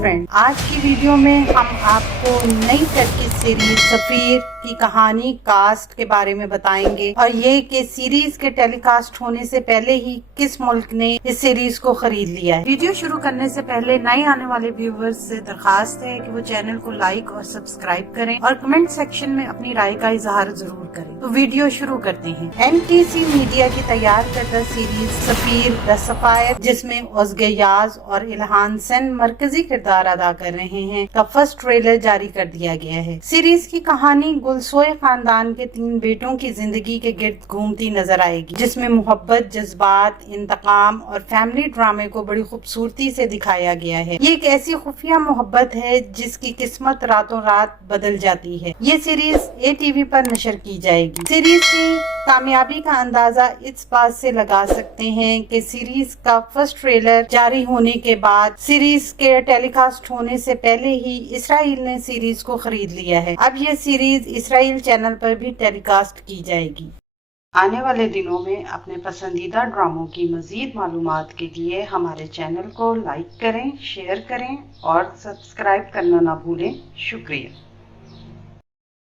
Friend, आज की video में हम आपको नई टर्किश सीरीज सफीर की कहानी कास्ट के बारे में बताएंगे और ये कि सीरीज के टेलीकास्ट होने से पहले ही किस मुल्क ने इस सीरीज को खरीद लिया है। वीडियो शुरू करने से पहले नए आने वाले व्यूवर्स से दरखास्त है कि वो चैनल को लाइक और सब्सक्राइब करें और कमेंट सेक्शन में अपनी राय का इजहार जरूर करें। तो वीडियो शुरू करते हैं। NTC मीडिया की तैयार करदा सीरीज सफीर द सफायर, जिसमें ओज़गयाज और इल्हान सेन मरकजी किरदार अदा कर रहे हैं, का फर्स्ट ट्रेलर जारी कर दिया गया है। सीरीज की कहानी गुलसोए खानदान के 3 बेटों की जिंदगी के गिर्द घूमती नजर आएगी, जिसमें मोहब्बत, जज्बात, इंतकाम और फैमिली ड्रामे को बड़ी खूबसूरती से दिखाया गया है। ये एक ऐसी खुफिया मोहब्बत है जिसकी किस्मत रातों रात बदल जाती है। ये सीरीज ATV पर नशर की जाएगी। सीरीज की कामयाबी का अंदाजा इस बात से लगा सकते हैं कि सीरीज का फर्स्ट ट्रेलर जारी होने के बाद सीरीज के टेलीकास्ट होने से पहले ही इसराइल ने सीरीज को खरीद लिया है। अब ये सीरीज इसराइल चैनल पर भी टेलीकास्ट की जाएगी। आने वाले दिनों में अपने पसंदीदा ड्रामों की मजीद मालूमात के लिए हमारे चैनल को लाइक करें, शेयर करें और सब्सक्राइब करना ना भूलें। शुक्रिया।